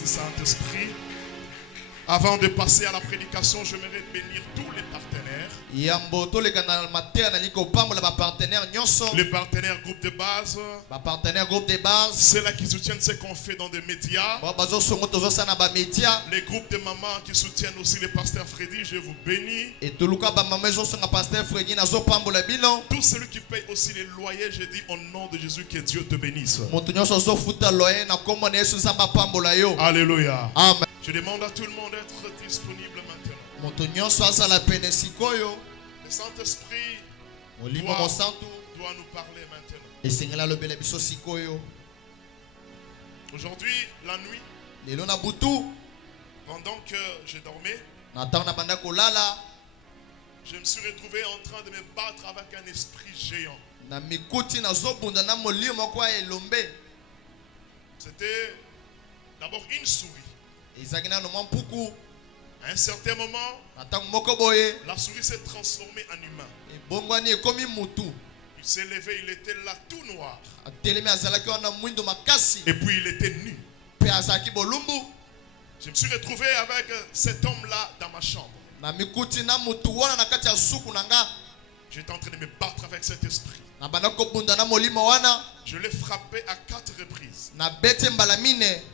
Merci Saint-Esprit. Avant de passer à la prédication, j'aimerais bénir tous les partenaires. Les partenaires groupe de base. Ceux-là qui soutiennent ce qu'on fait dans des médias. Les groupes de mamans qui soutiennent aussi les pasteurs Freddy, je vous bénis. Tous ceux qui payent aussi les loyers, je dis au nom de Jésus que Dieu te bénisse. Alléluia. Amen. Je demande à tout le monde d'être disponible maintenant. Le Saint-Esprit doit nous parler maintenant. Aujourd'hui, la nuit, pendant que je dormais, je me suis retrouvé en train de me battre avec un esprit géant. C'était d'abord une souris. À un certain moment, la souris s'est transformée en humain. Il s'est levé, il était là tout noir. Et puis il était nu. Je me suis retrouvé avec cet homme-là dans ma chambre. J'étais en train de me battre avec cet esprit. Je l'ai frappé à 4 reprises.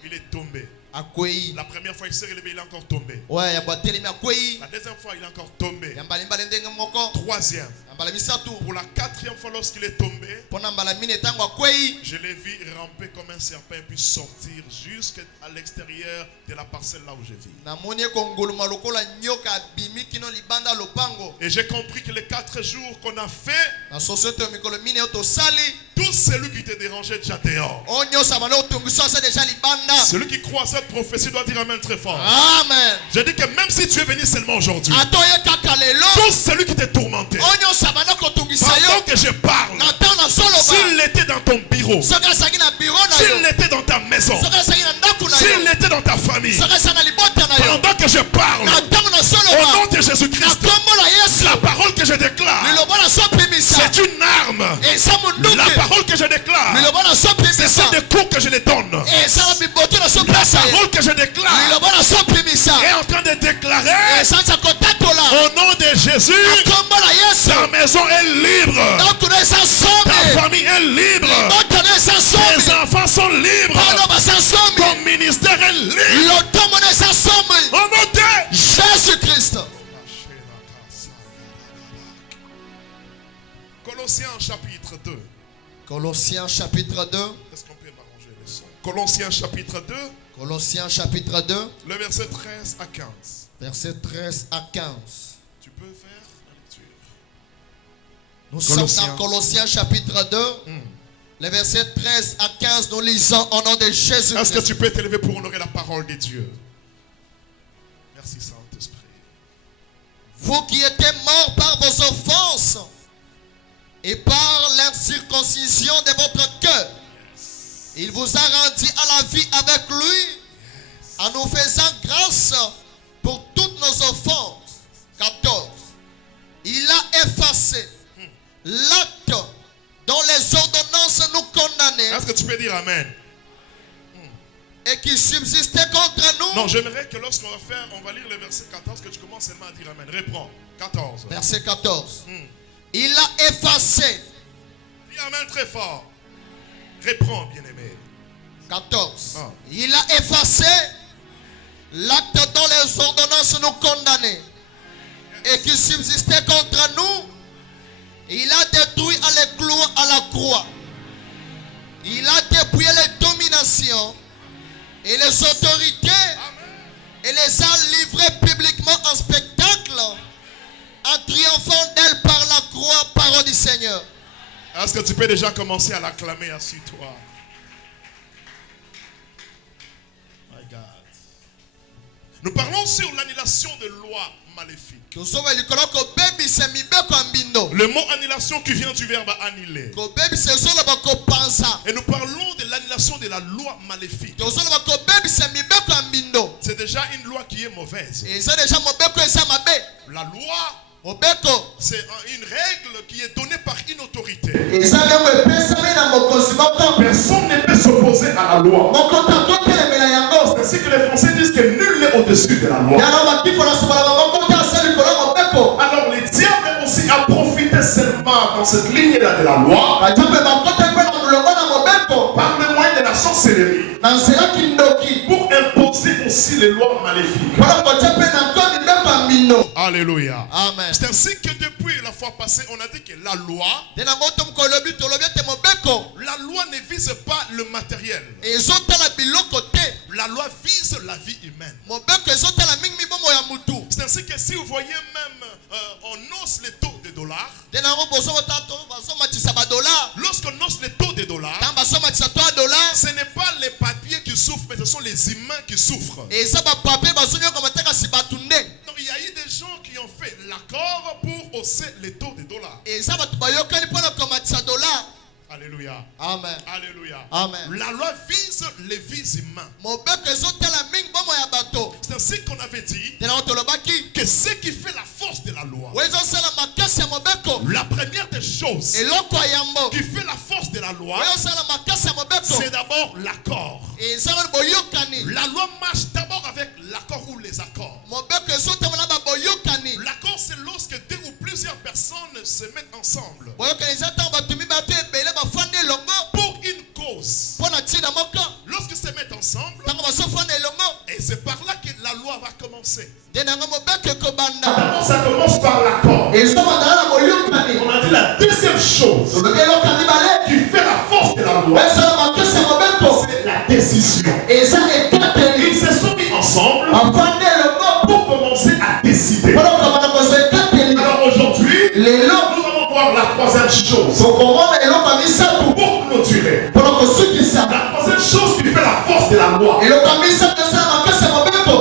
Il est tombé. La première fois il s'est relevé, il est encore tombé. La deuxième fois il est encore tombé. Troisième. Pour la 4e fois lorsqu'il est tombé, je l'ai vu ramper comme un serpent et puis sortir jusqu'à l'extérieur de la parcelle là où je vis. Et j'ai compris que les 4 jours qu'on a fait, tout celui qui te dérangeait déjà dehors. Celui qui croit à cette prophétie doit dire amen très fort. Amen. Je dis que même si tu es venu seulement aujourd'hui, tout celui qui te tourmentait, pendant que je parle, s'il était dans ton bureau, s'il était dans ta maison, s'il était dans ta famille, pendant que je parle, au nom de Jésus-Christ, la parole que je déclare, c'est une arme. La parole que je déclare, c'est ça de coups que je les donne. La parole que je déclare est en train de déclarer au nom de Jésus, ta maison est libre, ta famille est libre, tes enfants sont libres, ton ministère est libre. Au nom de Jésus-Christ. Colossiens chapitre 2. Colossiens chapitre 2. Est-ce qu'on peut m'arranger le son? Colossiens chapitre 2. Colossiens chapitre 2. Le verset 13 à 15. Verset 13 à 15. Tu peux faire la lecture. Nous sommes dans Colossiens chapitre 2. Le verset 13 à 15, nous lisons au nom de Jésus. Est-ce que tu peux t'élever pour honorer la parole de Dieu? Merci Saint-Esprit. Vous qui étiez morts par vos offenses et par l'incirconcision de votre cœur, il vous a rendu à la vie avec lui, en nous faisant grâce pour toutes nos offenses. 14. Il a effacé l'acte dont les ordonnances nous condamnaient. Est-ce que tu peux dire amen? Et qui subsistait contre nous. Non, j'aimerais que lorsqu'on va faire, on va lire le verset 14, que tu commences seulement à dire amen. Reprends. 14. Verset 14. Il a effacé. Dis amen très fort. Reprends, bien-aimé. 14. Il a effacé l'acte dont les ordonnances nous condamnaient et qui subsistait contre nous. Il a détruit à les clous à la croix. Il a dépouillé les dominations et les autorités et les a livrées publiquement en spectacle en triomphant d'elles par la croix, parole du Seigneur. Est-ce que tu peux déjà commencer à l'acclamer assis-toi? My God. Nous parlons sur l'annulation de lois maléfiques. Le mot annulation qui vient du verbe annuler. Et nous parlons de l'annulation de la loi maléfique. C'est déjà une loi qui est mauvaise. La loi, c'est une règle qui est donnée par une autorité. Personne ne peut s'opposer à la loi. C'est ainsi que les Français disent que nul n'est au-dessus de la loi. Alors les diables aussi a profité seulement dans cette ligne-là de la loi par le moyen de la sorcellerie pour imposer aussi les lois maléfiques. Alléluia. Amen. C'est ainsi que depuis la fois passée, on a dit que la loi ne vise pas le matériel. La loi vise la vie humaine. C'est ainsi que si vous voyez même on ose les taux de dollars. Lorsqu'on ose les taux de dollars, ce n'est pas les papiers qui souffrent, mais ce sont les humains qui souffrent. Donc, il y a eu des gens qui ont fait l'accord pour hausser les taux de dollars. Alléluia. Amen. Alléluia. Amen. La loi vise les vies humaines. C'est ainsi qu'on avait dit que ce qui fait la force de la loi, la première des choses qui fait la force de la loi, c'est d'abord l'accord. La loi marche d'abord avec l'accord ou les accords. L'accord, c'est lorsque deux ou plusieurs personnes se mettent ensemble pour une cause. Lorsqu'ils se mettent ensemble, et c'est par là que la loi va commencer. Ça commence par l'accord. On a dit la deuxième chose qui fait la force de la loi, c'est la décision. Ils se sont mis ensemble pour commencer à décider. Alors aujourd'hui, nous allons voir la troisième chose pour clôturer. La troisième chose qui fait la force de la loi.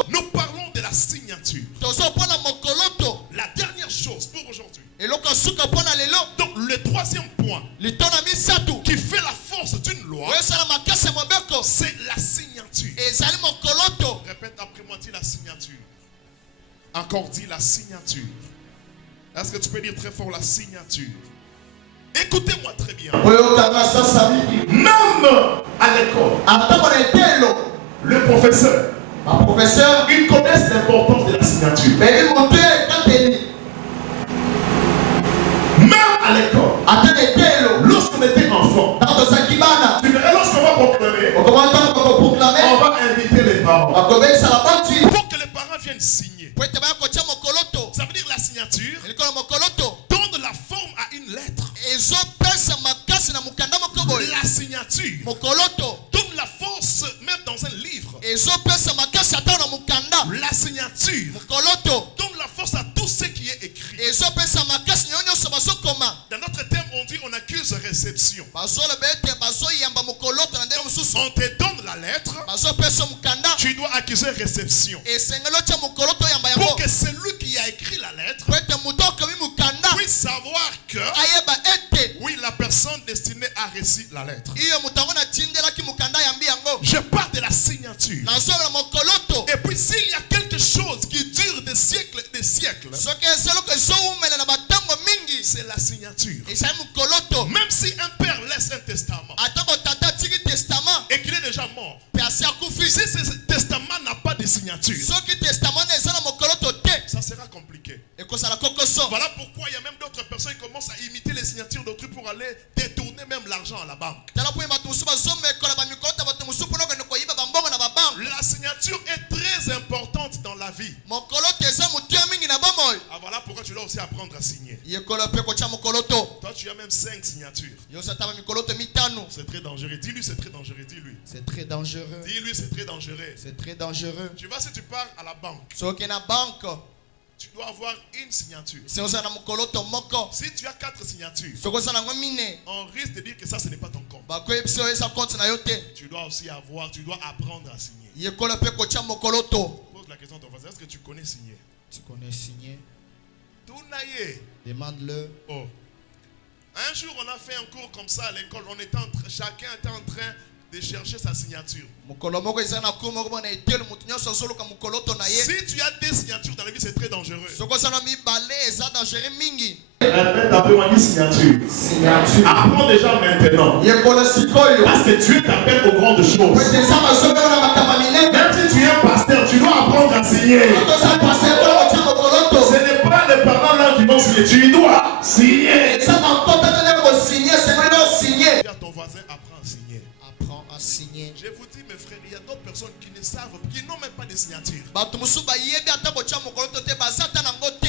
Nous parlons de la signature. La dernière chose pour aujourd'hui. Donc le troisième point qui fait la force d'une loi, c'est la signature. Répète après moi, dis la signature. Encore dis la signature. Est-ce que tu peux dire très fort la signature? Écoutez-moi très bien. Même à l'école, le professeur, ils connaissent l'importance de la signature. Même à l'école, lorsqu'on était enfant, tu verrais, lorsqu'on va proclamer, on va inviter les parents pour que les parents viennent signer. Ça veut dire la signature donne la forme à une lettre. La signature donne la force même dans un livre. La signature donne la force à tout ce qui est écrit. Dans notre terme, on dit on accuse réception. On te donne la lettre, tu dois accuser réception. Pour que celui qui a écrit la lettre puisse savoir que oui, la personne destinée a reçu la lettre. Je parle de la signature. Et puis s'il y a quelque chose qui dure des siècles et des siècles, c'est la signature. Même si un père laisse un testament et qu'il est déjà mort, si ce testament n'a pas de signature, ça sera compliqué. Voilà pourquoi il y a même d'autres personnes qui commencent à imiter les signatures d'autrui pour aller détourner même l'argent à la banque. La signature est très importante dans la vie. Ah, voilà pourquoi tu dois aussi apprendre à signer. Toi tu as même 5 signatures. C'est très dangereux. Dis-lui c'est très dangereux. Dis-lui. C'est très dangereux. Dis-lui c'est très dangereux. C'est très dangereux. Tu vois, si tu pars à la banque, tu dois avoir une signature. Si tu as 4 signatures, on risque de dire que ça ce n'est pas ton compte. Tu dois aussi avoir, tu dois apprendre à signer. Pose la question à ton voisin, est-ce que tu connais signer? Tu connais signer? Demande-le. Oh. Un jour on a fait un cours comme ça à l'école, chacun était en train de chercher sa signature. Si tu as des signatures dans la vie, c'est très dangereux. Répète après moi, dis signature. Apprends déjà maintenant. Parce que Dieu t'appelle aux grandes choses. Même si tu signer. Ce n'est pas les parents là qui vont signer. Tu dois signer. Dis à ton voisin, apprends à signer. Apprends à signer. Je vous dis, mes frères, il y a d'autres personnes qui ne savent, qui n'ont même pas de signature.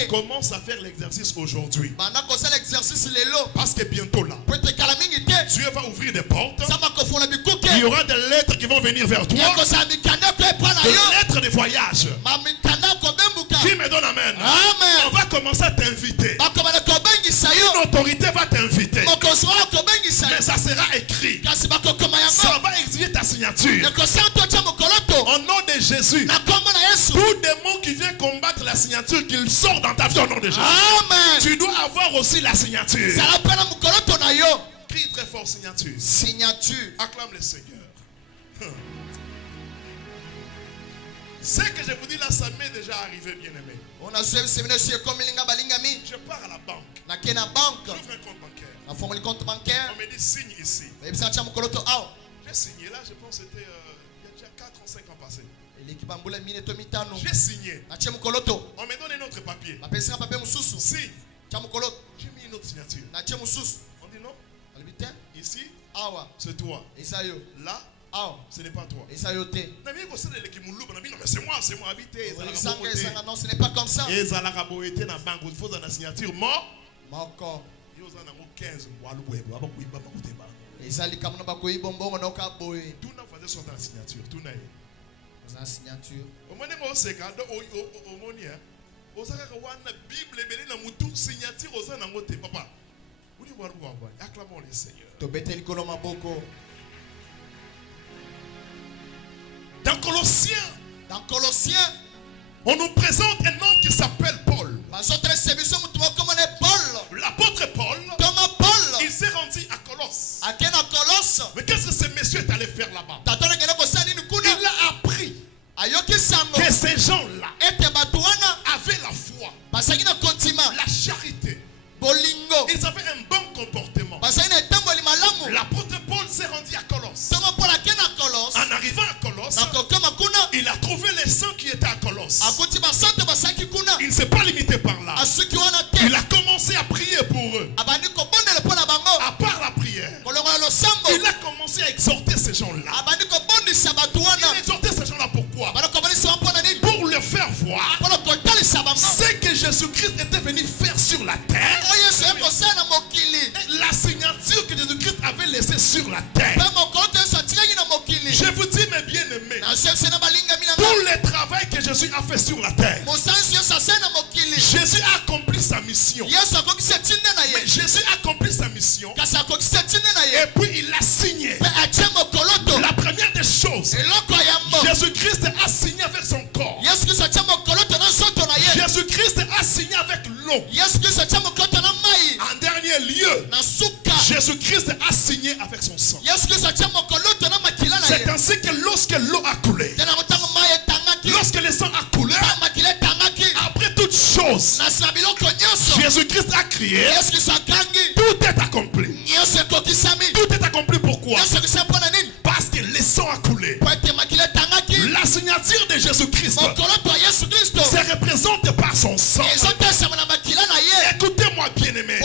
Commence à faire l'exercice aujourd'hui. Parce que bientôt là, Dieu va ouvrir des portes. Il y aura des lettres qui vont venir vers toi. Des lettres de voyage. Qui me donne amen? Amen. On va commencer à t'inviter. Une autorité va t'inviter. Mais ça sera écrit. Ça va exiger ta signature. Au nom de Jésus. Tout démon qui vient combattre la signature, qu'il sort dans ta vie au nom de Jésus. Amen. Tu dois avoir aussi la signature. Crie très fort, signature. Signature. Acclame le Seigneur. Ce que je vous dis là, ça m'est déjà arrivé, bien aimé. Je pars à la banque. J'ouvre un compte bancaire. On me dit signe ici. J'ai signé là, je pense que c'était il y a déjà 4 ou 5 ans passés. J'ai signé. On me donne un autre papier. Signe. J'ai mis une autre signature. On dit non. Ici, c'est toi. Là, ce n'est pas toi. Non, c'est moi. non, ce n'est pas comme ça. Il faut dans la signature. Acclamons le Seigneur. Dans Colossiens, on nous présente un homme qui s'appelle Paul. L'apôtre Paul, il s'est rendu à Colosse. Mais qu'est-ce que ce monsieur est allé faire là-bas? Il a appris que ces gens-là avaient la foi, la charité. Ils avaient un bon comportement. L'apôtre Paul s'est rendu à Colosse. En arrivant à Colosse, il a trouvé les saints qui étaient à Colosse. Il ne s'est pas limité par là. Il a commencé à prier pour eux. À part la prière, il a commencé à exhorter ces gens-là. Il a exhorté ces gens-là pourquoi? Pour leur faire voir ce que Jésus-Christ était venu faire sur la terre. La signature que Jésus-Christ avait laissée sur la terre. Je vous dis, mes bien-aimés, tout le travail que Jésus a fait sur la terre, Jésus a accompli sa mission. Mais Jésus a accompli sa mission. Et puis il a signé. La première des choses, Jésus-Christ a signé avec son corps. Jésus-Christ a signé avec l'eau. En dernier lieu, Jésus-Christ a signé avec son sang. C'est ainsi que lorsque l'eau a coulé, lorsque le sang a coulé, après toute chose, Jésus-Christ a crié, tout est accompli. Tout est accompli pourquoi? Parce que le sang a coulé. La signature de Jésus-Christ se représente par son sang. Écoutez-moi bien aimé,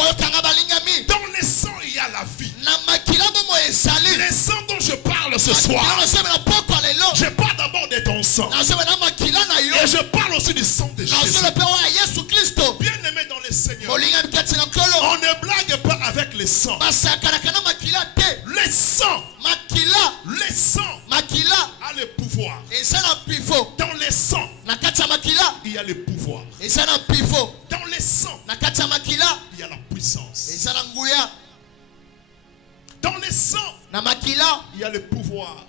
dans le sang il y a la vie. Le sang dont je parle ce soir, je parle d'abord de ton sang. Et je parle aussi du sang de Jésus. Bien aimé dans le Seigneur, on ne blague pas avec le sang. Le sang a le pouvoir. Dans le sang, il y a le pouvoir. Dans le sang, il y a la puissance. Dans le sang, il y a le pouvoir.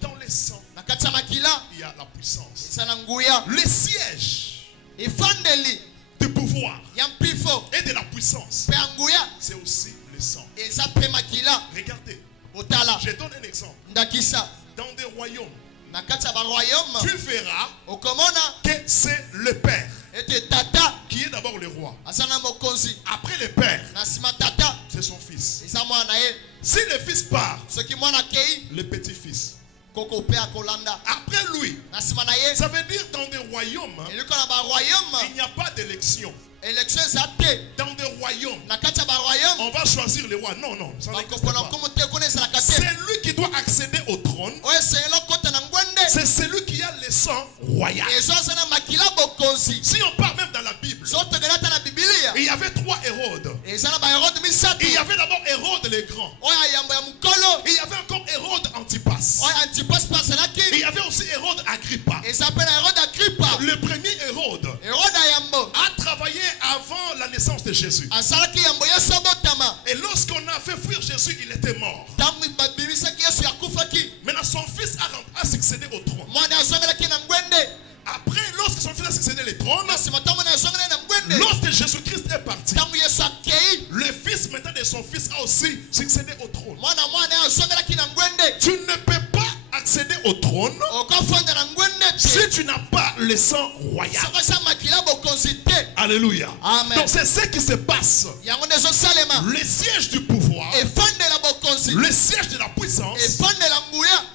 Dans le sang, il y a la puissance. Le siège du pouvoir et de la puissance, c'est aussi le sang. Regardez, je donne un exemple. Dans des royaumes, tu verras que c'est le père qui est d'abord le roi. Après le père, c'est son fils. Si le fils part, le petit-fils. Après lui, ça veut dire dans des royaumes, il n'y a pas d'élection. Dans des royaumes, on va choisir le roi. Non, non, ça n'existe pas. C'est lui qui doit accéder au trône. C'est celui qui a le sang royal. Si on part même dans la Bible, il y avait 3 Hérodes. Il y avait d'abord Hérode le Grand. Il y avait encore Hérode Antipas. Il y avait aussi Hérode Agrippa. Le premier Hérode a travaillé avant la naissance de Jésus. Et lorsqu'on a fait fuir Jésus, il était mort. Maintenant son fils a succédé au trône. Après, lorsque son fils a succédé au trône, lorsque Jésus-Christ est parti, le fils maintenant de son fils a aussi succédé au trône. Tu ne peux pas accéder au trône si tu n'as pas le sang royal. Alléluia. Amen. Donc c'est ce qui se passe. Le siège du pouvoir, le siège de la puissance,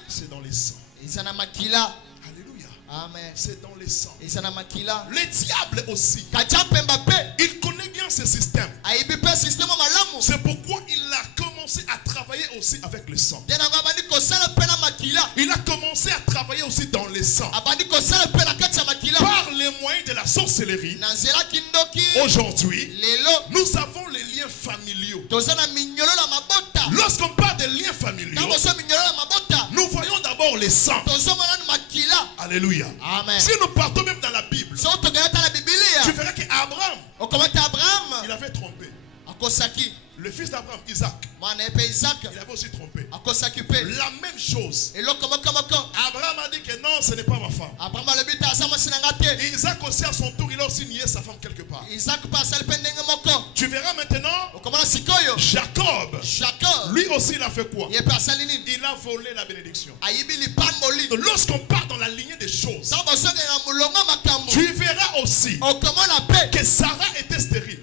c'est dans le sang. Alléluia. Amen. C'est dans le sang. Le diable aussi, il connaît bien ce système. C'est pourquoi il a commencé à travailler aussi avec le sang. Il a commencé à travailler aussi dans le sang. Par les moyens de la sorcellerie, aujourd'hui, nous avons les liens familiaux. Lorsqu'on parle des liens familiaux, nous voyons d'abord le sang. Alléluia. Amen. Si nous partons même dans la Bible, tu verras qu'Abraham, il avait trompé. Le fils d'Abraham, Isaac, il avait aussi trompé. La même chose. Abraham a dit que non, ce n'est pas ma femme. Isaac aussi à son tour, il a aussi nié sa femme quelque part. Tu verras maintenant Jacob. Lui aussi il a fait quoi? Il a volé la bénédiction. Donc, lorsqu'on part dans la lignée des choses, tu verras aussi que Sarah était stérile.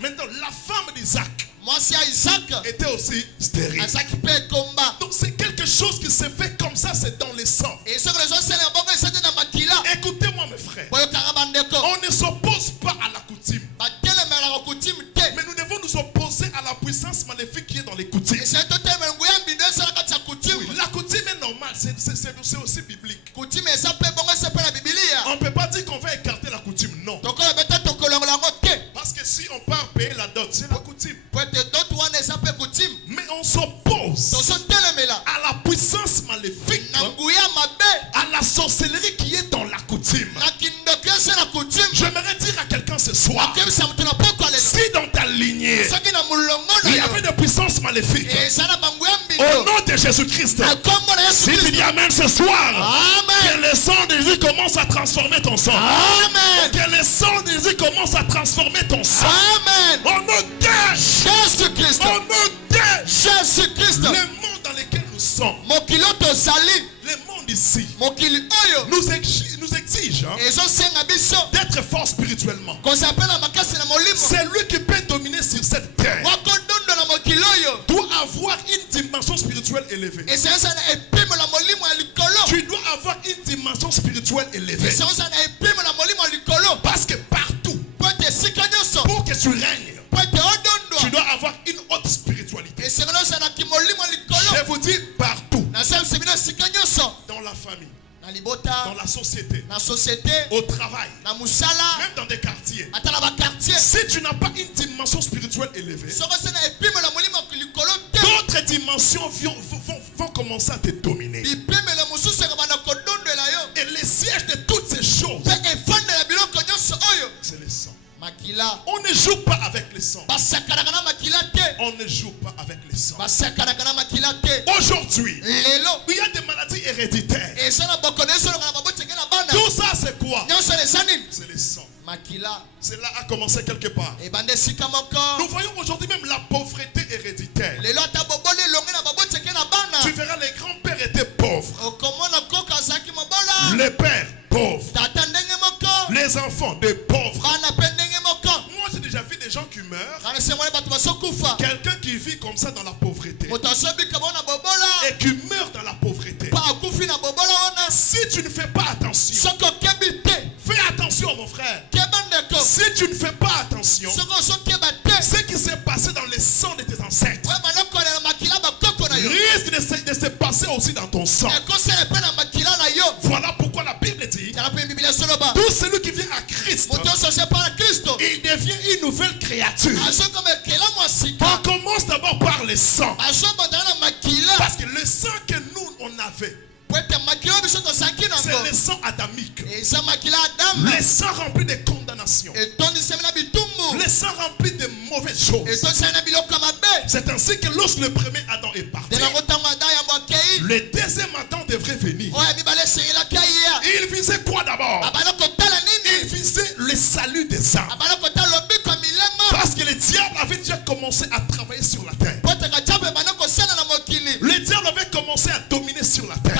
Maintenant la femme d'Isaac était aussi stérile. Donc c'est quelque chose qui se fait comme ça, c'est dans le sang. Écoutez-moi mes frères, on ne s'oppose pas à la coutume, mais nous devons nous opposer à la puissance maléfique qui est dans les coutumes. Oui, la coutume est normale, c'est aussi biblique. On ne peut pas dire qu'on va écarter la coutume, non. Parce que si on part payer la dot, c'est la coutume. Mais on s'oppose à la puissance maléfique, à la sorcellerie qui est dans la coutume. J'aimerais dire à quelqu'un ce soir, si dans ta lignée il y avait des puissances maléfiques, au nom de Jésus-Christ, si tu dis amen ce soir, que le sang de Jésus commence à transformer ton sang. Que le sang de Jésus commence à transformer ton sang. Au nom de Jésus-Christ. Au nom de Jésus-Christ. Le monde dans lequel nous sommes, le monde ici, nous exige d'être fort spirituellement. C'est lui qui peut dominer sur cette terre. Doit avoir une dimension spirituelle élevée. Tu dois avoir une dimension spirituelle élevée. Parce que partout, pour que tu règnes, tu dois avoir une haute spiritualité. Je vous dis partout. Dans la famille, dans la société, au travail, même dans des quartiers. Si tu n'as pas une dimension spirituelle élevée, d'autres dimensions vont commencer à te dominer. Et le siège de toutes ces choses, c'est le sang. On ne joue pas avec le sang. On ne joue pas avec le sang. Aujourd'hui, il y a des maladies héréditaires. Tout ça c'est quoi? C'est le sang. Cela a commencé quelque part. Nous voyons aujourd'hui même la pauvreté héréditaire. Tu verras, les grands-pères étaient pauvres. Les pères pauvres. Les enfants des pauvres. Moi j'ai déjà vu des gens qui meurent. Quelqu'un qui vit comme ça dans la pauvreté et qui meurt dans la pauvreté. tu ne fais pas attention, fais attention mon frère. Si tu ne fais pas attention, ce qui s'est passé dans le sang de tes ancêtres risque de se passer aussi dans ton sang. Voilà pourquoi la Bible dit, tout celui qui vient à Christ, il devient une nouvelle créature. On commence d'abord par le sang. Parce que le sang que nous on avait, c'est le sang adamique. Le sang rempli de condamnation. Le sang rempli de mauvaises choses. C'est ainsi que lorsque le premier Adam est parti, le deuxième Adam devrait venir. Il visait quoi d'abord? Il visait le salut des âmes. Parce que le diable avait déjà commencé à travailler sur la terre. Le diable avait commencé à dominer sur la terre.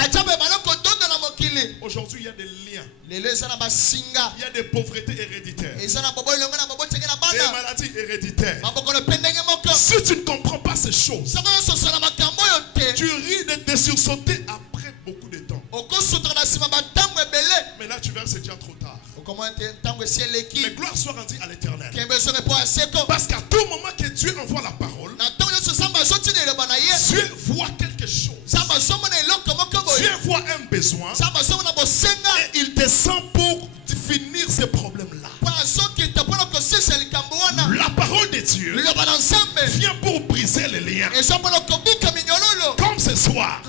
Aujourd'hui, il y a des liens. Il y a des pauvretés héréditaires. Des maladies héréditaires. Si tu ne comprends pas ces choses, tu risques de sursauter après beaucoup de temps. Mais là, tu verras, c'est déjà trop tard. Mais gloire soit rendue à l'Éternel. Parce qu'à tout moment que Dieu envoie la parole, Dieu voit quelque chose. Dieu voit un besoin. Et il descend pour finir ces problèmes-là. La parole de Dieu vient pour briser les liens. Comme ce soir,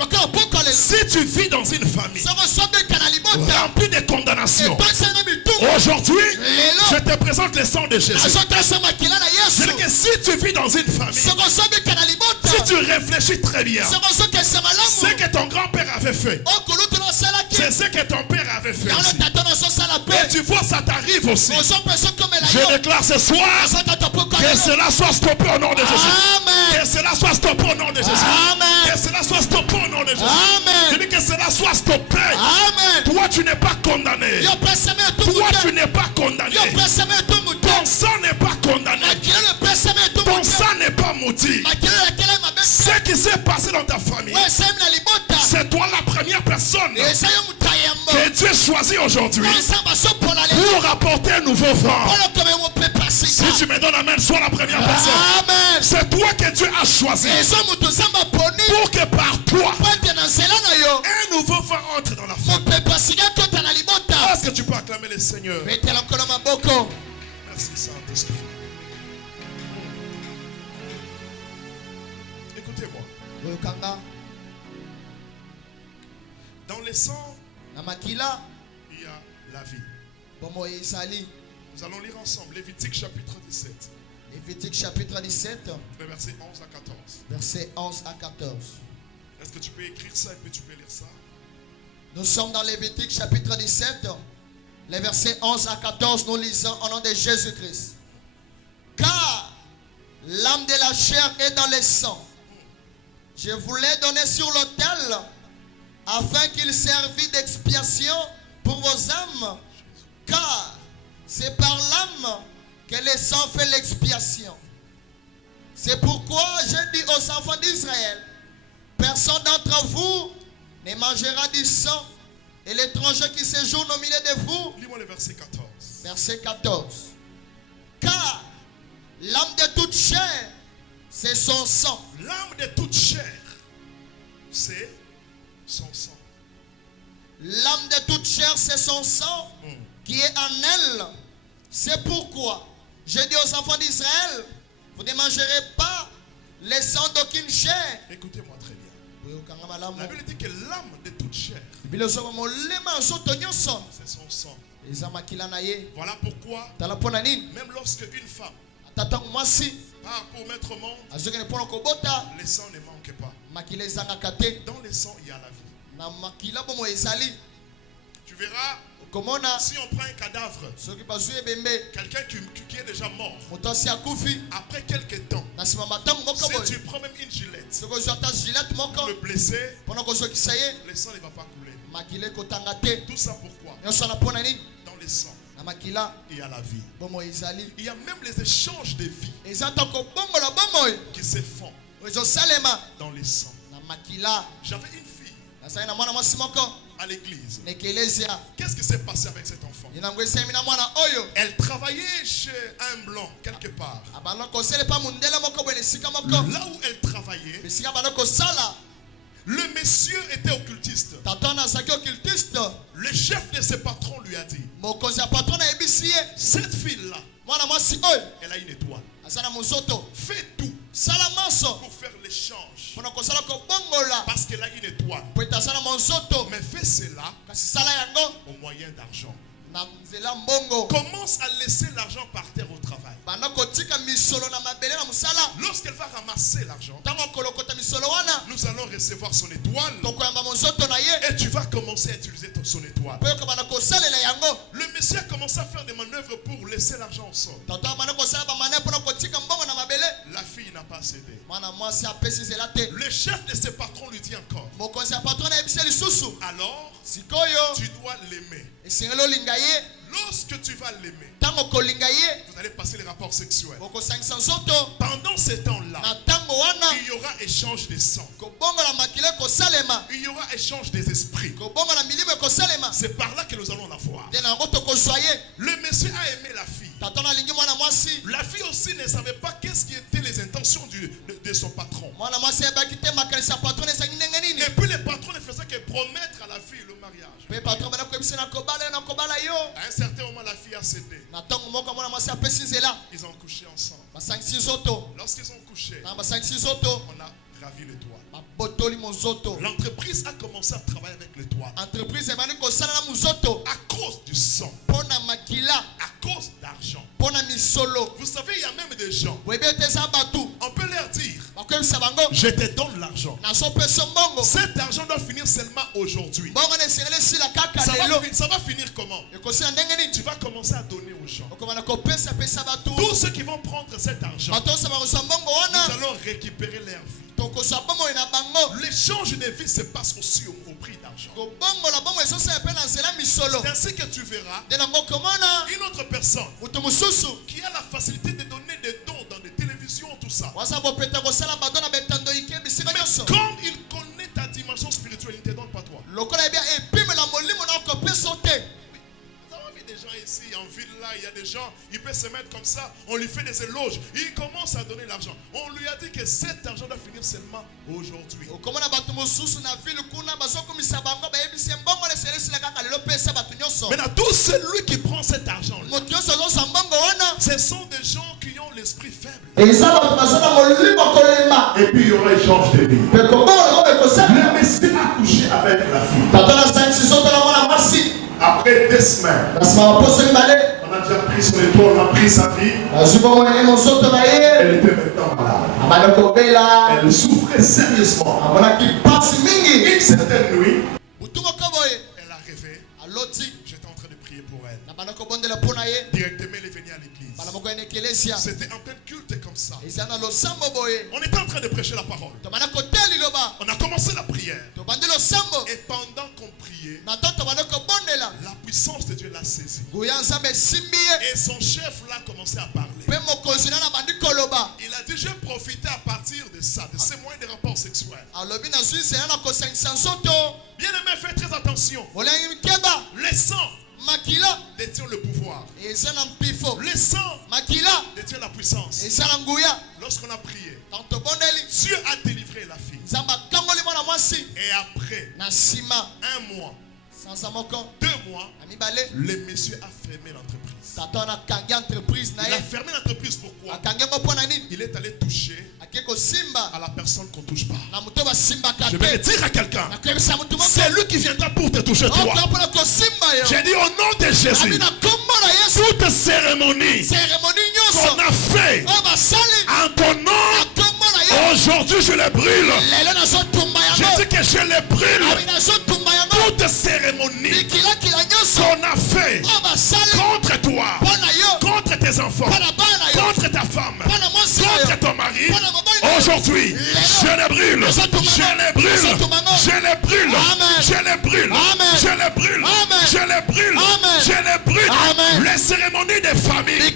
si tu vis dans une famille remplie de condamnation, aujourd'hui, je te présente le sang de Jésus. Je dis que si tu vis dans une famille, si tu réfléchis très bien, ce que ton grand-père avait fait, c'est ce que ton père avait fait aussi. Et tu vois, ça t'arrive aussi. Je déclare ce soir que cela soit stoppé au nom de Jésus. Que cela soit stoppé au nom de Jésus. Que cela soit stoppé au nom de Jésus. Je dis que cela soit stoppé. Toi, tu n'es pas condamné. Toi, tu n'es pas condamné. Ton sang n'est pas condamné. Ton sang n'est pas maudit. Ce qui s'est passé dans ta famille, c'est toi la première personne que Dieu choisit aujourd'hui pour apporter un nouveau vent. Si tu me donnes amen, sois la première personne. C'est toi que Dieu a choisi pour que par toi un nouveau vent entre dans la famille. Est-ce que tu peux acclamer le Seigneur? Merci Saint-Esprit. Écoutez-moi. Dans le sang, il y a la vie. Nous allons lire ensemble Lévitique chapitre 17. Lévitique chapitre 17. Le verset 11 à 14. Verset 11 à 14. Est-ce que tu peux écrire ça et puis tu peux lire ça? Nous sommes dans Lévitique chapitre 17. Les versets 11 à 14, nous lisons au nom de Jésus-Christ. Car l'âme de la chair est dans le sang. Je vous l'ai donné sur l'autel afin qu'il servît d'expiation pour vos âmes. Car c'est par l'âme que le sang fait l'expiation. C'est pourquoi j'ai dit aux enfants d'Israël, personne d'entre vous ne mangera du sang, et l'étranger qui séjourne au milieu de vous. Lis-moi le verset 14. Verset 14. Car l'âme de toute chair, c'est son sang. L'âme de toute chair, c'est son sang. L'âme de toute chair, c'est son sang qui est en elle. C'est pourquoi j'ai dit aux enfants d'Israël, vous ne mangerez pas le sang d'aucune chair. Écoutez-moi très bien. La Bible dit que l'âme de toute chair, c'est son sang. Voilà pourquoi, même lorsque une femme part pour mettre au monde, le sang ne manque pas. Dans le sang, il y a la vie. Tu verras, si on prend un cadavre, quelqu'un qui est déjà mort, après quelques temps, si tu prends même une gilette pour le blesser, le sang ne va pas couler. Tout ça pourquoi? Dans le sang, il y a la vie. Il y a même les échanges de vie qui se font dans le sang. J'avais une fille. à l'église. Qu'est-ce qui s'est passé avec cet enfant? Elle travaillait chez un blanc quelque part. Là où elle travaillait, le monsieur était occultiste. Le chef de ses patrons lui a dit, cette fille-là, elle a une étoile. Fais tout pour faire l'échange, parce qu'elle a une étoile. Mais fais cela au moyen d'argent. Commence à laisser l'argent par terre au travail. Lorsqu'elle va ramasser l'argent, nous allons recevoir son étoile et tu vas commencer à utiliser son étoile. Le monsieur a commencé à faire des manœuvres pour laisser l'argent au sol. La fille n'a pas cédé. Le chef de ses patrons lui dit encore, alors tu dois l'aimer. Lorsque tu vas l'aimer, vous allez passer les rapports sexuels. Pendant ces temps-là, il y aura échange des sangs. Il y aura échange des esprits. C'est par là que nous allons la voir. Le monsieur a aimé la fille. La fille aussi ne savait pas qu'est-ce qui étaient les intentions de son patron. Et puis le patron ne faisait que promettre à la fille le mariage. À un certain moment, la fille a cédé. Ils ont couché ensemble. Lorsqu'ils ont couché, on a gravi l'étoile. L'entreprise a commencé à travailler avec l'étoile. À cause du sang. À cause d'argent. Vous savez, il y a même des gens. On peut leur dire, je te donne l'argent. Cet argent doit finir seulement aujourd'hui. Ça va finir comment? Tu vas commencer à donner aux gens. Tous ceux qui vont prendre cet argent, nous allons récupérer leur vie. L'échange de vie se passe aussi au prix d'argent. C'est ainsi que tu verras une autre personne qui a la facilité de donner des dons dans des télévisions, tout ça. Mais comme il connaît ta dimension spirituelle, il ne te donne pas toi. Des gens ici en ville là, il y a des gens, il peut se mettre comme ça, on lui fait des éloges, il commence à donner l'argent. On lui a dit que cet argent doit finir seulement aujourd'hui. Maintenant, tout celui qui prend cet argent là, ce sont des gens qui ont l'esprit faible. Et puis il y aura échange de vie. Le monsieur a couché avec la fille. Après 2 semaines, on a déjà pris son étoile, on a pris sa vie. Elle était maintenant malade. Elle souffrait sérieusement. Une certaine nuit, elle a rêvé. J'étais en train de prier pour elle. Directement, elle est venue à l'église. C'était en plein culte comme ça. On était en train de prêcher la parole. On a commencé la prière. Et pendant qu'on priait, la puissance de Dieu l'a saisi. Et son chef là a commencé à parler. Il a dit, je vais profiter à partir de ça, de ces moyens de rapport sexuel. Bien aimé, faites très attention. Les sangs détient le pouvoir. Les sangs détient la puissance. Lorsqu'on a prié, Dieu a délivré la fille. Et après 1 mois, 2 mois, le monsieur a fermé l'entreprise. Il a fermé l'entreprise, pourquoi? Il est allé toucher à la personne qu'on ne touche pas. Je vais le dire à quelqu'un, c'est lui qui viendra pour te toucher toi. J'ai dit au nom de Jésus, toute cérémonie qu'on a fait en ton nom, aujourd'hui je les brûle. Je dis que je les brûle. Toute cérémonie qu'on a fait contre toi, contre tes enfants, contre ta femme, contre ton mari, aujourd'hui je les brûle, je les brûle, je les brûle, je les brûle, je les brûle, je les brûle, je les brûle. Les cérémonies des familles,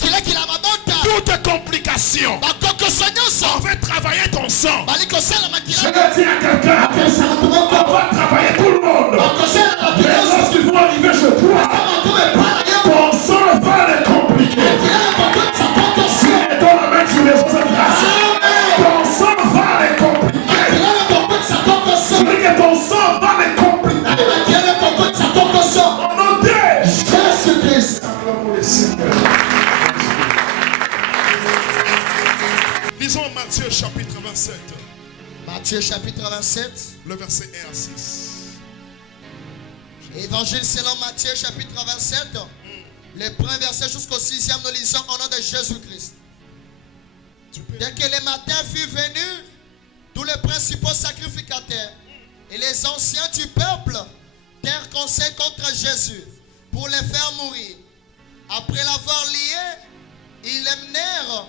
toute complication, on va travailler ton sang. Je vais dire à quelqu'un, on va travailler tout le monde. Matthieu chapitre 27. Le verset 1 à 6. Évangile selon Matthieu chapitre 27. Le premier verset jusqu'au 6e, nous lisons au nom de Jésus-Christ. Dès que le matin fut venu, tous les principaux sacrificateurs et les anciens du peuple tinrent conseil contre Jésus pour le faire mourir. Après l'avoir lié, ils l'emmenèrent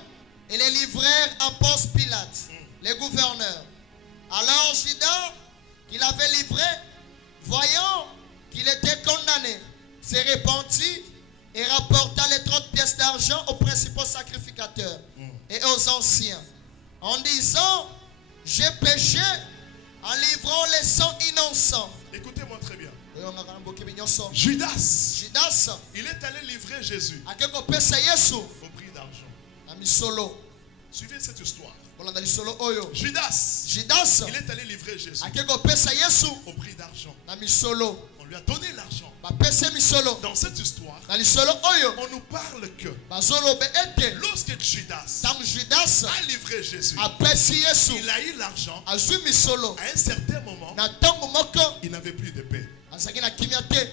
et les livrèrent à Ponce Pilate, le gouverneur. Alors Judas, qui l'avait livré, voyant qu'il était condamné, se répandit et rapporta les 30 pièces d'argent aux principaux sacrificateurs et aux anciens, en disant: j'ai péché en livrant les sangs innocents. Écoutez-moi très bien. Judas, il est allé livrer Jésus au prix d'argent. Suivez cette histoire. Judas, il est allé livrer Jésus au prix d'argent. On lui a donné l'argent. Dans cette histoire, on nous parle que lorsque Judas a livré Jésus, il a eu l'argent. À un certain moment, il n'avait plus de paix.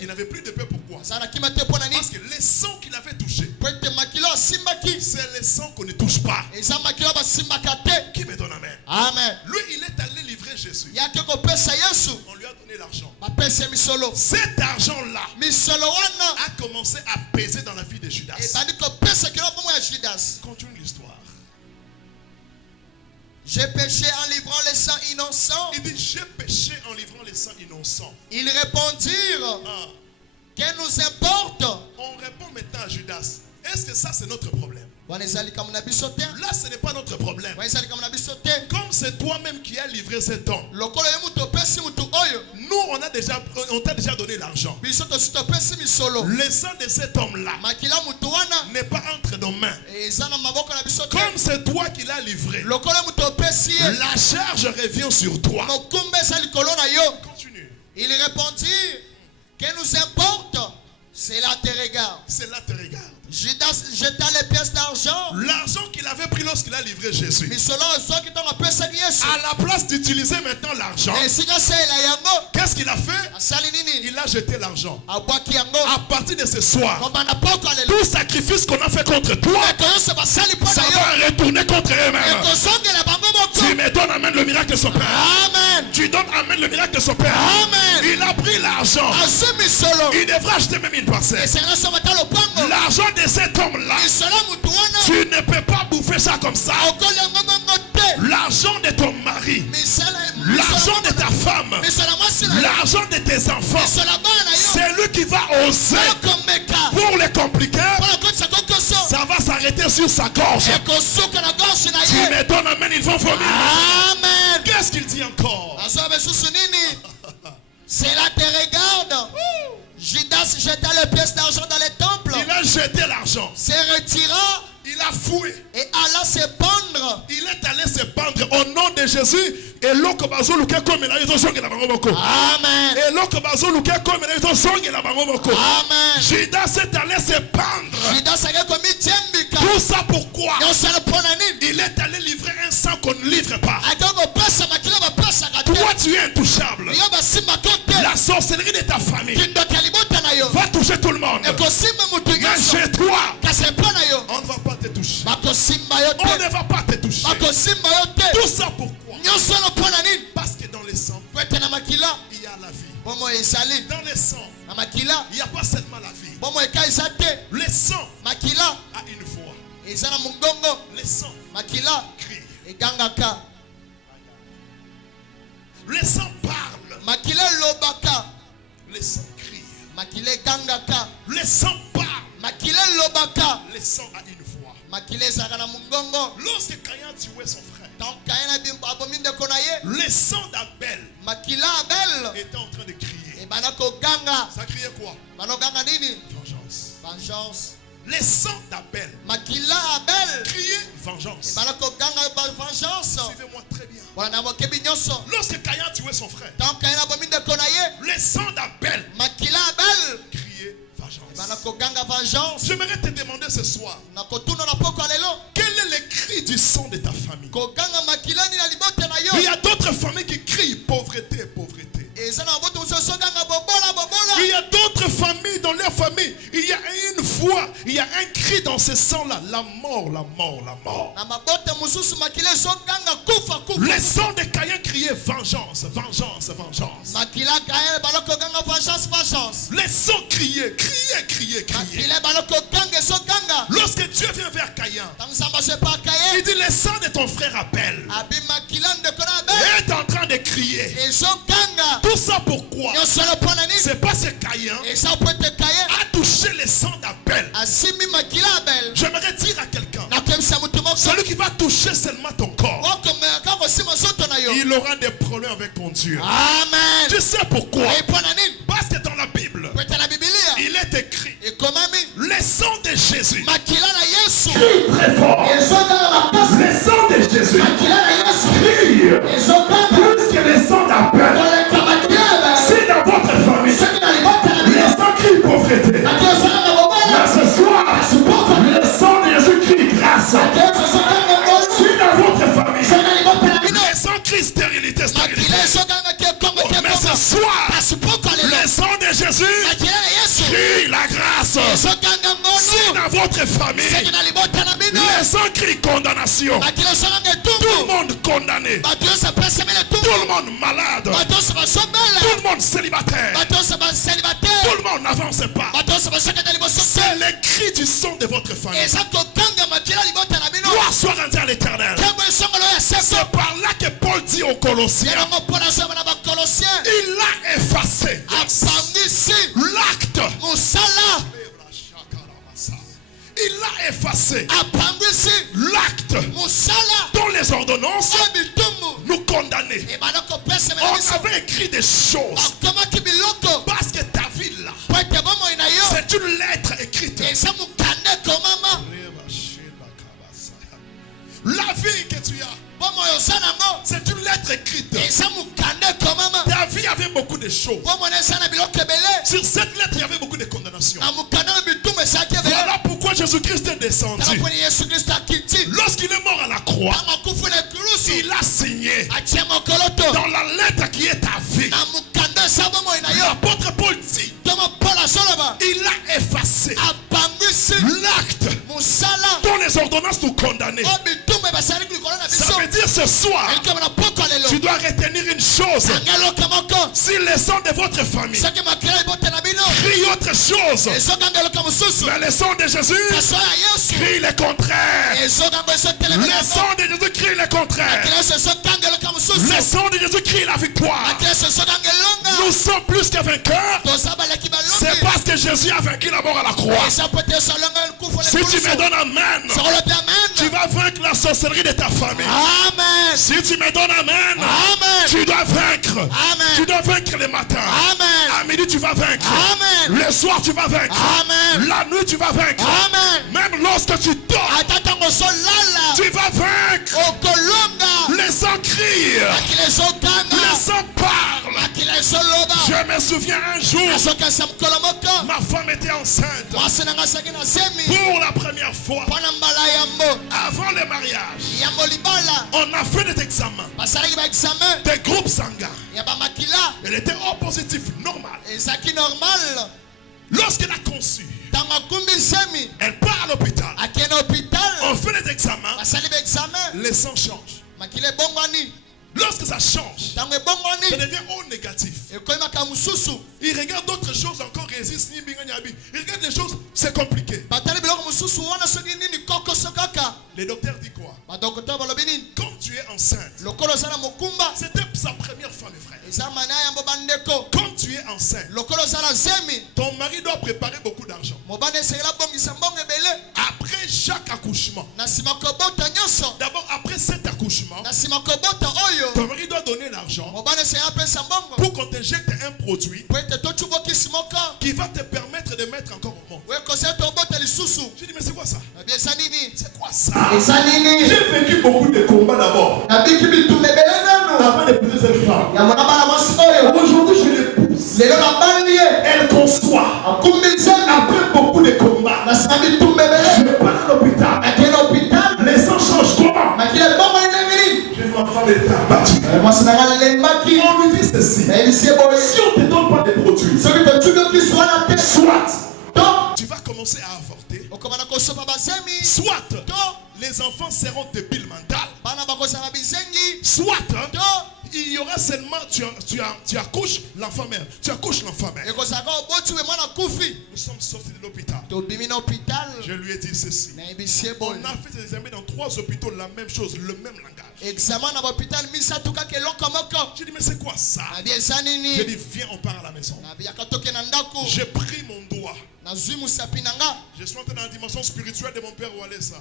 Il n'avait plus de paix. Pourquoi? Parce que les sangs qu'il avait touchés, c'est les sangs qu'on ne touche pas. Qui me donne amen? Amen. Lui, il est allé livrer Jésus. On lui a donné l'argent. Cet argent-là a commencé à peser dans la vie de Judas. Continue l'histoire. J'ai péché en livrant les sangs innocents. Il dit: j'ai péché en livrant les sangs innocents. Ils répondirent: que nous importe? On répond maintenant à Judas: est-ce que ça c'est notre problème? Là ce n'est pas notre problème. Comme c'est toi-même qui as livré cet homme, nous on t'a déjà donné l'argent. Le sang de cet homme-là n'est pas entre nos mains. Comme c'est toi qui l'as livré, la charge revient sur toi. Continue. Il répondit: que nous importe? Cela te regarde. Cela te regarde. Judas jeta les pièces d'argent. L'argent qu'il avait pris lorsqu'il a livré Jésus. À la place d'utiliser maintenant l'argent, qu'est-ce qu'il a fait? Il a jeté l'argent. À partir de ce soir, tout sacrifice qu'on a fait contre toi, ça va retourner contre eux-mêmes. Tu me donnes amen le miracle de son Père. Amen. Tu donnes amen le miracle de son Père. Amen. Il a pris l'argent. Il devrait acheter même une parcelle. L'argent de cet homme-là, tu ne peux pas bouffer ça comme ça. L'argent de ton mari, l'argent de ta femme, l'argent de tes enfants, c'est lui qui va oser. Pour les compliquer, ça va s'arrêter sur sa gorge. Tu me donnes amen, ils vont vomir. Amen. Qu'est-ce qu'il dit encore? Cela te regarde. Judas jeta les pièces d'argent dans les temples. Il a jeté l'argent. Se retira. Il a fouillé. Et alla se pendre. Il est allé se pendre au nom de Jésus. Et l'autre Amen. Et l'autre Amen. Judas est allé se pendre. Tout ça pourquoi? Il est allé livrer un sang qu'on ne livre pas. Toi tu es intouchable. La sorcellerie de ta famille va toucher tout le monde. Mais chez toi, on ne va pas te toucher. On ne va pas te toucher. Tout ça pourquoi? Parce que dans le sang, il y a la vie. Dans le sang, il n'y a pas seulement la vie. Le sang a une voix. Le sang crie. Le sang parle. Le sang crie. Le sang parle. Le sang a une voix. Lorsque Caïn tuait son frère, le sang d'Abel était en train de crier. Ça criait quoi? Vengeance. Le sang d'Abel criait vengeance. Suivez-moi très bien. Lorsque Caïn tuait son frère, le sang d'Abel criait vengeance. J'aimerais te demander ce soir, quel est le cri du sang de ta famille? Il y a d'autres familles fois, il y a un cri dans ce sang-là. La mort, la mort, la mort. Les sons de Caïn criaient vengeance, vengeance, vengeance. Les sons criaient, criaient, criaient, criaient. Lorsque Dieu vient vers Caïn, il dit le sang de ton frère Abel est en train de crier. Tout ça pourquoi? C'est parce que Caïn a touché le sang d'Abel. J'aimerais dire à quelqu'un, celui qui va toucher seulement ton corps, il aura des problèmes avec ton Dieu. Amen. Tu sais pourquoi? Parce que dans la Bible, il est écrit, le sang de Jésus crie très fort. Le sang de Jésus crie plus que le sang d'Abel. Si dans votre famille, le sang crie pauvreté, mais ce soir, le sang de Jésus crie grâce. Si dans votre famille, le sang crie stérilité, stérilité, mais ce soir, le sang de Jésus crie la grâce. Si dans votre famille, le sang crie condamnation, tout le monde condamné, tout le monde malade, tout le monde célibataire, tout le monde n'avance pas. C'est le cri du sang de votre famille. Gloire soit rendue à l'Éternel. C'est par là que Paul dit aux Colossiens, il a effacé l'acte. Il a effacé l'acte dont les ordonnances nous condamnaient. On avait écrit des choses parce que ta vie là, c'est une lettre écrite. La vie que tu as, c'est une lettre écrite. Ta vie avait beaucoup de choses. Sur cette lettre, il y avait beaucoup de condamnations. Voilà pourquoi Jésus-Christ est descendu. Lorsqu'il est mort à la croix, il a signé dans la lettre qui est ta vie. L'apôtre Paul dit, il a effacé l'acte dont les ordonnances nous condamnaient. Ça veut dire ce soir, tu dois retenir une chose. Si le sang de votre famille crie autre chose, mais le sang de Jésus crie le contraire. Le sang de Jésus crie le contraire. Le sang de Jésus crie la victoire. Nous sommes plus que vainqueurs. C'est parce que Jésus a vaincu la mort à la croix. Si tu me donnes amen, tu vas vaincre la sorcellerie de ta famille. Amen. Si tu me donnes amen, tu dois vaincre. Amen. Tu dois vaincre le matin. Amen. À midi tu vas vaincre. Amen. Le soir tu vas vaincre. Amen. La nuit tu vas vaincre. Amen. Même lorsque tu dors, tu vas vaincre. Les sang crient. Les sang parlent. Je me souviens un jour, ma femme était enceinte pour la première fois. Avant le mariage, on a fait des examens, des groupes sanguins. Elle était O positif, normal. Lorsqu'elle a conçu, elle part à l'hôpital. On fait les examens, le sang change. Lorsque ça change, ça devient O négatif. Il regarde d'autres choses encore, résiste. Il regarde des choses, c'est compliqué. Le docteur dit quoi? Quand tu es enceinte, c'était sa première femme, frère. Quand tu es enceinte, ton mari doit préparer beaucoup d'argent. Après chaque accouchement, d'abord après cet accouchement, ton mari doit donner l'argent pour qu'on t'injecte un produit qui va te permettre de mettre encore au monde. J'ai dit, mais c'est quoi ça? C'est quoi ça? J'ai vécu beaucoup de combats d'abord avant d'épouser cette femme. Aujourd'hui, je l'épouse. Elle conçoit. Après beaucoup de combats, je pars à l'hôpital. Les sangs changent comment? Ma femme est abattue. On lui dit ceci. Si on ne te donne pas des produits, soit tu vas commencer commencer à avorter, soit les enfants seront débiles mentales, soit il y aura seulement tu accouches l'enfant mère. Tu accouches l'enfant mère. Nous sommes sortis de l'hôpital. Je lui ai dit ceci. On a fait des examens dans 3 hôpitaux, la même chose, le même langage. J'ai dit mais c'est quoi ça? J'ai dit viens on part à la maison. J'ai pris mon doigt. Je suis entré dans la dimension spirituelle de mon père Walesa.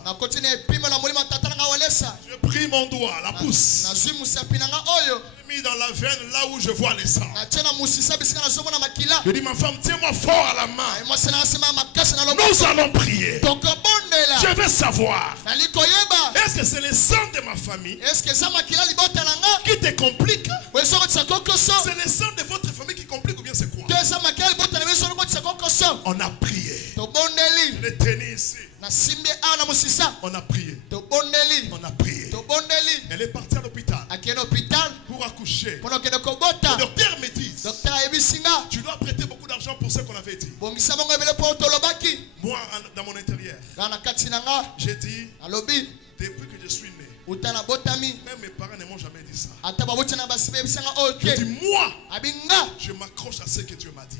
J'ai pris mon doigt, la pousse. J'ai mis dans la veine là où je vois les sangs. Je dis ma femme, tiens-moi fort à la main. Nous allons prier. Je veux savoir. Est-ce que c'est le sang de ma famille qui te complique? C'est le sang de votre famille qui complique ou bien c'est quoi? On a prié. Je l'ai tenu ici. On a prié. On a prié. Elle est partie à l'hôpital pour accoucher. Le docteur me dit tu dois prêter beaucoup d'argent pour ce qu'on avait dit. Moi, dans mon intérieur, j'ai dit depuis que je suis né, même mes parents ne m'ont jamais dit ça. Je dis moi, je m'accroche à ce que Dieu m'a dit.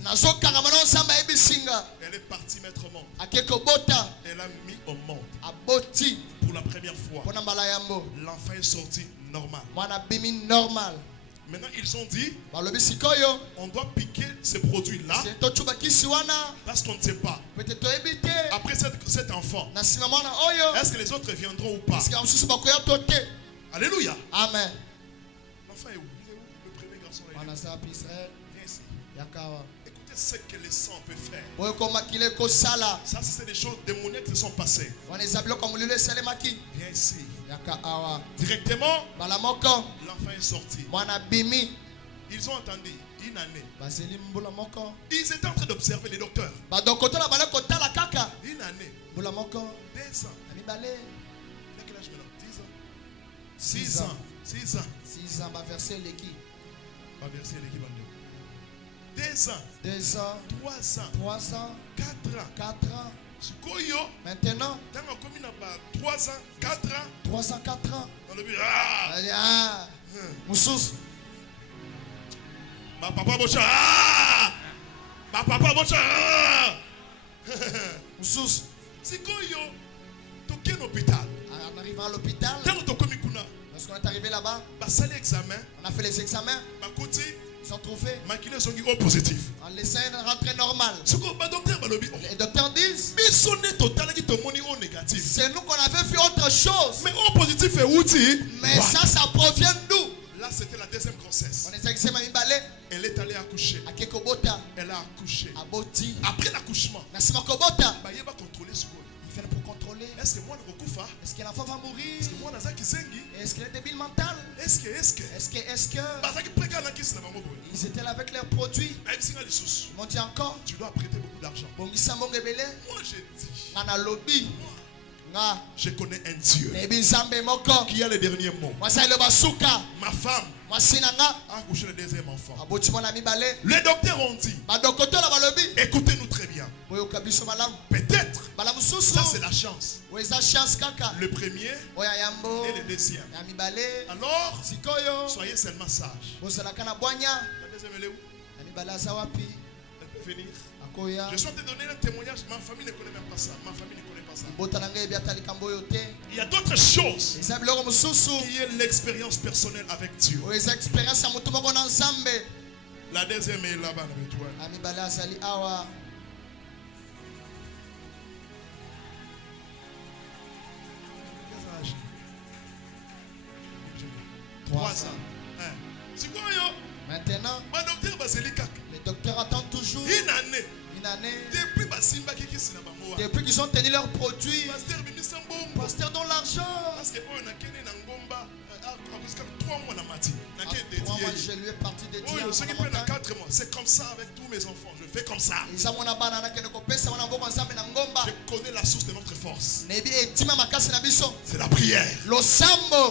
Elle est partie mettre au monde. Elle a mis au monde pour la première fois. L'enfant est sorti normal. Maintenant ils ont dit on doit piquer ces produits là parce qu'on ne sait pas après cet enfant est-ce que les autres viendront ou pas. Alléluia. Amen. L'enfant est où? Il est où? Le premier garçon est où? Viens ici. Écoutez ce que le sang peut faire. Ça c'est des choses démoniaques qui se sont passées. Viens ici. Directement l'enfant est sorti. Ils ont attendu une année. Ils étaient en train d'observer les docteurs. Une année. 2 ans. Il a quel âge maintenant? 10 ans. 6 ans. 6 ans. 6 ans. Va verser l'équipe. 2 ans. 2 ans. 3 ans. 3 ans. 4 ans. 4 ans. Maintenant, 3 ans, 4 ans. 3 ans, 4 ans. Dans le but, ma papa bocha. Ma papa bocha. C'est quoi yo? Tu es à l'hôpital. En arrivant à l'hôpital, lorsqu'on est arrivé là-bas, on a fait les examens. Ils ont trouvé positif. en laissant rentrer normal. Les docteurs disent c'est nous qu'on avait fait autre chose. Mais au positif est outil. Mais ça provient d'où? Là c'était la 2e grossesse. Elle est allée accoucher. Elle a accouché. Après l'accouchement, il fallait pour contrôler. Est-ce que l'enfant va mourir? Est-ce qu'il est débile mental? Est-ce que ils étaient là avec leurs produits. Ils m'ont dit encore tu dois prêter beaucoup d'argent. Moi j'ai dit je connais un Dieu qui a le dernier mot. Ma femme a accouché le 2e enfant. Les docteurs ont dit écoutez-nous très bien. Peut-être ça c'est la chance. Le premier et le 2e. Alors soyez seulement sages. La 2e elle est où? Elle peut venir. Je suis en train de donner un témoignage. Ma famille ne connaît même pas ça. Il y a d'autres choses qui est l'expérience personnelle avec Dieu. La 2e est là-bas avec toi. 3 ans. C'est quoi yo? Maintenant, les docteurs attendent toujours une année. Depuis qu'ils ont tenu leurs produits, pasteur dans l'argent. Parce que 3 mois je lui ai parti de dire. c'est comme ça avec tous mes enfants. Je fais comme ça. Je connais la source de notre force. C'est la prière.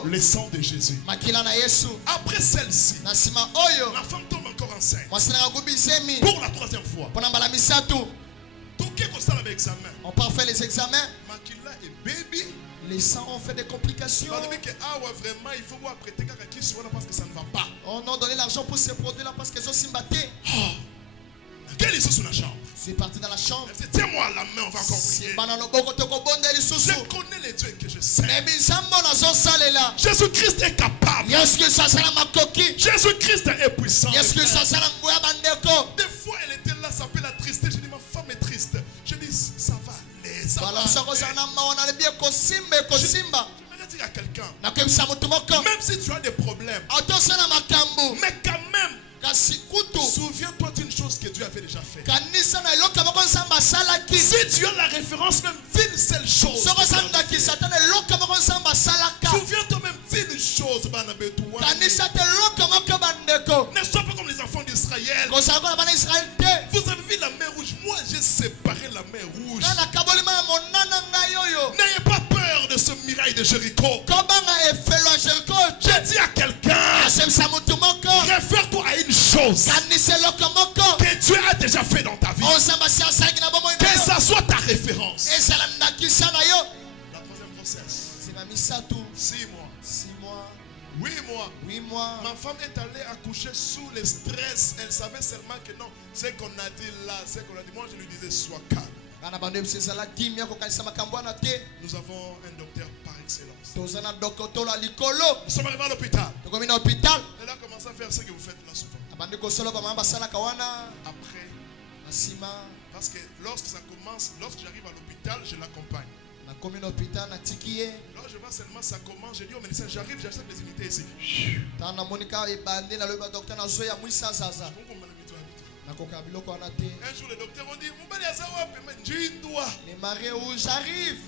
Le sang de Jésus. Après celle-ci, la femme tombe encore enceinte. Pour la 3e fois. On part faire les examens. Les sangs ont fait des complications. On a donné l'argent pour ces produits-là parce qu'ils sont simbatés. C'est parti dans la chambre. Tiens-moi la main, on va encore prier. Je connais les dieux que je sais. Jésus-Christ est capable. Jésus-Christ est puissant. Des fois, elle était là, ça peut la tristesse. Je dis, ma femme est triste. Je dis, ça va aller. Ça va aller. Je dire à quelqu'un, même si tu as des problèmes, mais quand même, souviens-toi d'une chose que Dieu avait déjà fait. Si tu as la référence même d'une seule chose, souviens-toi même d'une chose. Ne sois pas comme les enfants d'Israël. Vous avez vu la mer rouge. Moi j'ai séparé la mer rouge. N'ayez pas peur de ce miracle de Jéricho. J'ai dit à quelqu'un, réfère-toi à une chose que Dieu a déjà fait dans ta vie. Que ça soit ta référence. La troisième grossesse. 6 mois. 8 mois. Ma femme est allée accoucher sous le stress. Elle savait seulement que non, ce qu'on a dit là, ce qu'on a dit. Moi je lui disais, sois calme. Nous avons un docteur par excellence. Nous sommes arrivés à l'hôpital. Elle a commencé à faire ce que vous faites là souvent. Après, parce que lorsque ça commence, lorsque j'arrive à l'hôpital, je l'accompagne. Là, je vois seulement ça commence. Je dis au médecin, j'arrive, j'achète des unités ici. Un jour, le docteur on dit, les marées où j'arrive.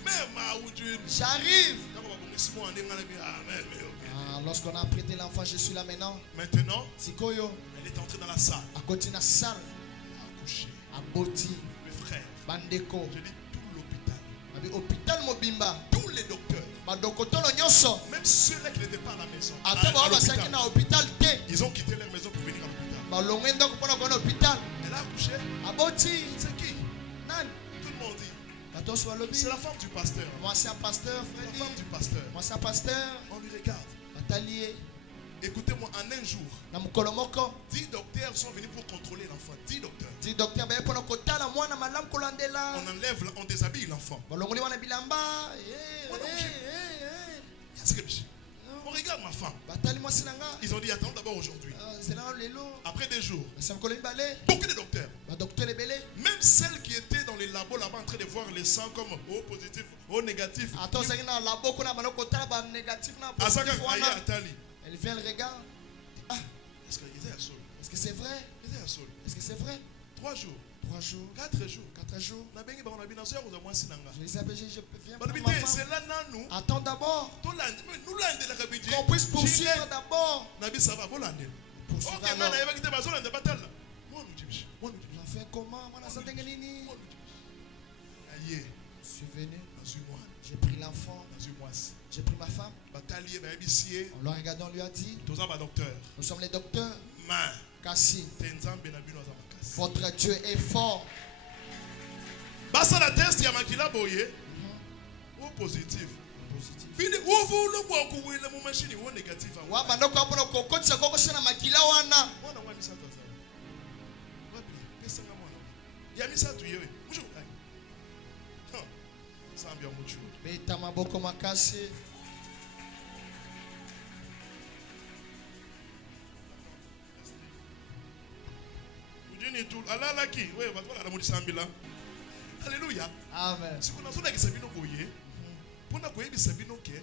Lorsqu'on a prêté l'enfant, je suis là maintenant. Maintenant, elle est entrée dans la salle. Elle a accouché. Mes frères, je dis tout l'hôpital. Tous les docteurs. Même ceux-là qui n'étaient pas à la maison. Ils ont quitté leur maison pour venir à l'hôpital. Elle a accouché. C'est qui? Tout le monde dit. C'est la femme du pasteur. Moi c'est un pasteur, frère. La femme du pasteur. Moi c'est un pasteur. On lui regarde. Écoutez-moi, en un jour, 10 docteurs sont venus pour contrôler l'enfant. 10 docteurs. On enlève, on déshabille l'enfant. On regarde ma femme. Ils ont dit, attends d'abord aujourd'hui. Après des jours, beaucoup de docteurs, même celles qui étaient dans les labos là-bas en train de voir les sangs comme O positif, O négatif. Elle vient le regard. Est-ce que c'est vrai? Est-ce que c'est vrai? 3 jours. 4 jours. Je les appelle, je viens pour ma femme. Attends d'abord. Qu'on puisse poursuivre d'abord. On fait comment? Je suis venu. J'ai pris l'enfant. J'ai pris ma femme. On l'a regardé, on lui a dit, nous sommes les docteurs. Kassi, votre Dieu est fort. La test, il y a makila boye. Ou positif. Fini ovu le bois coué le machine ou négatif. Wa bando ko apona ko kotisa ko sena makila wana. Mwana wa misa taza. Wapi? Pesa nga mwana. Ya misa tu yewe. Mujo ai. Sambia mucho. Beta maboko makasi. Alléluia. Amen. Si on a fait ça, pour nous koyebisa bino ke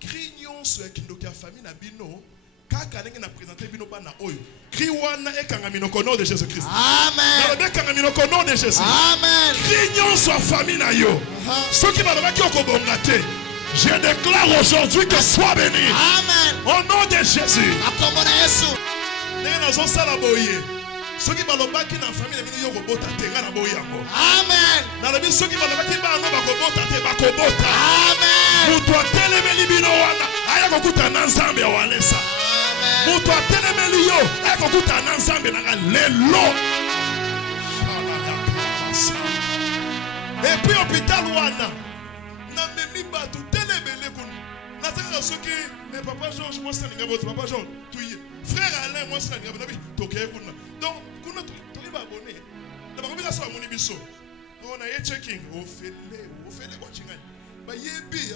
crignon so ekindoki ya famille na bino kaka ndenge na présenter bino bana oyo cri wana ekanga minoko nom de Jésus Christ. Amen. Na ekanga minoko nom de Jésus. Amen. Crignon so famille na yo. Ceux qui balobaki okobonga te. Je déclare aujourd'hui que sois béni. Amen. Au nom de Jésus. Akomona Yesu. Ndenge nazo sala boye. Soki balobaki na famille bino yo kobota te nga na boyango. Amen. Na lobi soki balobaki bana bakobota te bakobota. Amen. Mutu atelemeli bino wana aya kokuta na Nzambe awalesa. Amen. Mutu atelemeli yo aya kokuta na Nzambe na lelo. Depuis l'hôpital wana na memi batu telebele kono. Na saka soki mais papa Georges moi ça ninga boto papa Georges tuye. Frère Alain moi ça ninga boto toke kuna. Donc kuna to ba abonné. Na ba komisa so amoni biso. On a ye checking ofele kwa chingani. Ba yebi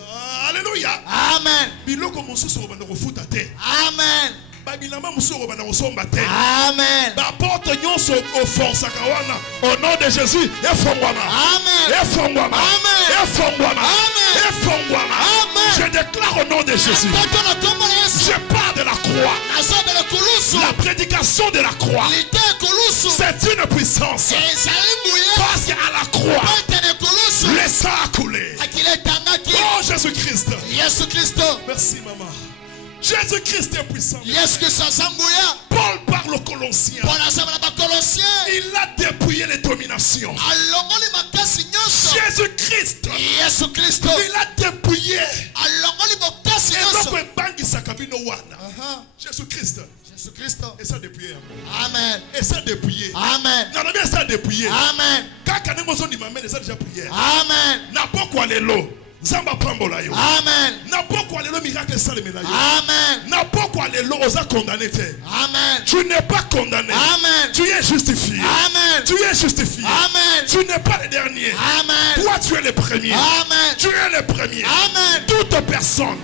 alléluia. Amen. Biloko mosusu ko banda ko futa te. Amen. Babilama musoro bana osomba te. Amen. Ba porte nyonso o force kawana au nom de Jésus et fongwama. Amen. Et fongwama. Amen. Et fongwama. Amen. Et fongwama. Amen. Je déclare au nom de Jésus. Je parle de la croix. La prédication de la croix. C'est une puissance. Parce qu'à la croix, le sang a coulé. Oh Jésus-Christ. Merci maman. Jésus-Christ est puissant. Paul parle aux Colossiens. Il a dépouillé les dominations. Jésus-Christ. Il a dépouillé. Jésus-Christ. Et ça dépouillé. Amen. Et ça dépouillé. Amen. Non, mais ça dépouillé. Amen. Quand on est besoin de m'amener, ça déjà prière. Amen. N'a pas quoi les lots. Zamba pambola yo. Amen. N'a pas quoi les lots miracle ça les médailles. Amen. N'a pas quoi les lots aux a condamné. Amen. Tu n'es pas condamné. Amen. Tu es justifié. Amen. Tu es justifié. Amen. Tu n'es pas le dernier. Amen. Toi tu es le premier. Amen. Tu es le premier. Amen. Toute personne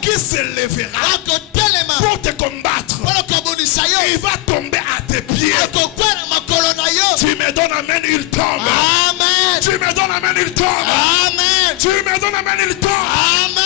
qui se lèvera pour te combattre, il va tomber à tes pieds. Tu me donnes amen, il tombe. Amen. Tu me donnes amen, il tombe. Amen. Tu me donnes amen, il tombe. Amen.